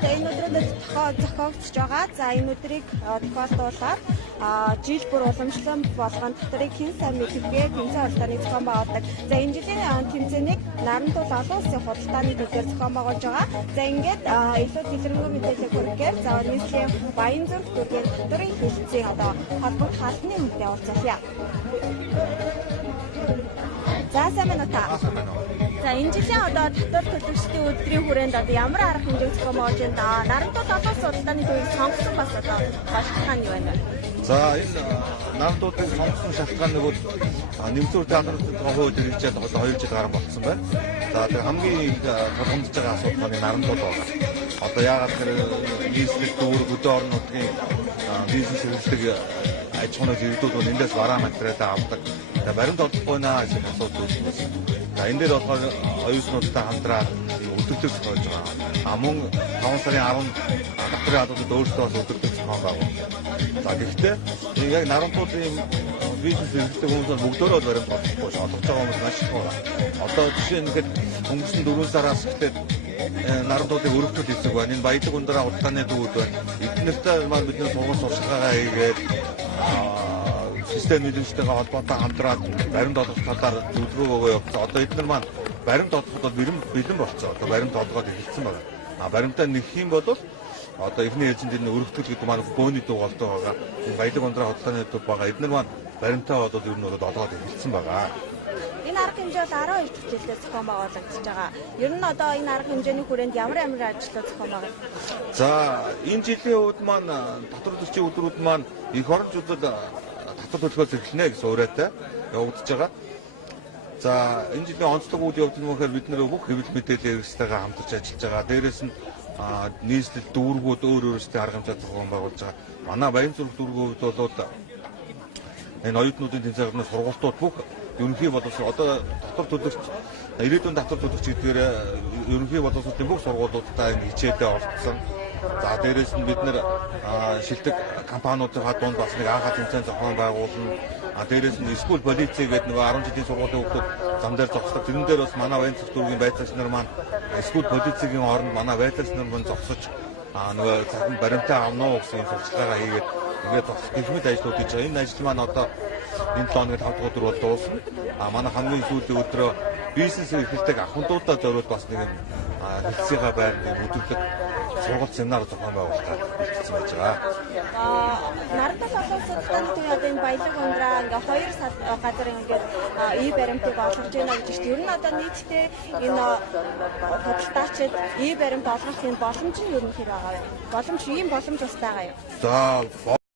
За энэ өдрөнд зохиогдож байгаа. За энэ өдрийг тохиолдуулаад жил бүр уламжлан болгон доторыг хэн сайн мэдвэ тэмцээн уралдааны зохион байгуулдаг. За энэ жилийн тэмцээнийг Нарантуул олон улсын худалдааны төлөөр зохион байгуулж байгаа. За ингээд илүү дэлгэрэнгүй мэдээлэл хүргэхээр за нийслэлийн Баянзүрх дүүргийн татварын хэлтсийн холбогд хаалтны үнэтэй уулзъя. За сайн байна уу та? За энэ жилийн татвар төлөвчдийн өдрийн хүрээнд ямар арга хэмжээг зохион байгуулж байна? Нарантуул олон улсын худалдааны төлөвийг сонгосон бас шалтгаан юу байна? За энэ Нарантуулыг сонгосон шалтгаан нэг бол нэмэлт театрын хувьд хэрэгжээд одоо 2 жил гарсан болсон байна. За тэгээ хамгийн их тулгамдж байгаа асуудал нь Нарантуул байна. Одоо яагаад гэхээр нийслэл дүүрэг хөдөө орон нутгийн бизнес эрхлэлтэй аж ахуйн иргэдүүд бол эндээс бараа материалаа авдаг. Тэгээ баримт олохгүй наа гэсэн асуудал үүснэ. За энэ дээр болохоор оюутнуудтай хамтраад өдөртөг зохиолж байгаа. Мөн 5 сарын 10-нд татварын албад өөрсдөө бас өдөртөг зохион байгуулсан. За гэхдээ яг Нарантуулын бизнес эрхлэлтэй хүмүүс бүгдөө баримт олохгүй олгож байгаа хүмүүс маш их байна. Одоо жишээ нь ихэд өнгөрсөн 4 сараас ихтэй Нарантуулын өргөтөл хэсэг байна. Энэ баялаг ундраа худалдааны төвүүд байна. Эднэртэй бидний сургууль сурчлагаа хийгээд систем мэдрэмжтэйгээ холбоотой хамтраад баримт олгох талаар зөвлөгөө өгөө явуулсан. Одоо эдгээр маань баримт олгоход бол бэлэн болцсон. Одоо баримт олгоод эхэлсэн байна. Баримтаа нэгэх юм бол одоо эхний ээлжинд энэ өргөтөл гэдэг маань бөөний дуу голтой байгаа. Энэ баялаг ундраа худалдааны төв байгаа. Эдгээр маань баримтаа бодоод ер нь олгоод эхэлсэн байгаа. Энэ арга хэмжээ бол 12 төслөөс зохион байгуулагдаж байгаа. Ер нь одоо энэ арга хэмжээний хүрээнд ямар ажлууд зохион байгуулагдав? За энэ жилийн үед маань татвар төлөвчийн өдрүүд маань эх орончуудад татвар төлөхөөс эхэлнэ гэсэн уриатай явагдаж байгаа. За энэ жилийн онцлог үйл явдал нь гэхээр бид нэр бүх хэвлэл мэдээлэл хэрэгсэлтэйгээ хамтарч ажиллаж байгаа. Дээрээс нь нийслэл дүүргүүд өөр өөрсдийн арга хэмжээ зохион байгуулж байгаа. Манай Баянзүрх дүүргүүд бол энэ оюутнуудын тэнцвэрийн сургалтууд бүх ерөнхий боловсрол одоо татвар төлөгч ирээдүйн татвар төлөгч гэдгээр ерөнхий боловсролын бүх сургуулиудаа энэ хичээлдээ оролцсон. За дээрээс нь бид нэр шилдэг компаниудын дунд бас нэг анхаа тэмцээн зохион байгуулна. Дээрээс нь скул полиц гэдэг нэг 10 жилийн сургуулийн хүүхдүүд зам дээр зогсдог. Тэрэн дээр бас манай Баянзүрх дүүргийн байцаагч нар маань скул полицийн оронд манай байцаагч нар маань зогсож нөгөө цагт баримтаа авна уу гэсэн сурчлагаа хийгээд ингээд зогсох гэх ажлууд хийж байгаа. Энэ ажил маань одоо энэ 7 хоногийн 5 дахь өдөр бол дуусна. Манай хамгийн сүүлийн өдрөө бизнес эрхлэлтэйг ахмадуудаа зориулж бас нэг хэлцээгээ байр өдөрлөг сургалт семинар зохион байгуулалтад бэлтгэсэн байж байгаа. Нарантуул олон улсын худалдааны төвийн одоо энэ баялаг ундраа ингээ 2 газар ингээд баримтыг олгож байна гэж байна. Ер нь одоо нийтдээ энэ худалдаачид баримт олгох юм боломж нь ер нь хэр байгаа вэ? Ийм боломж бас байгаа юу? За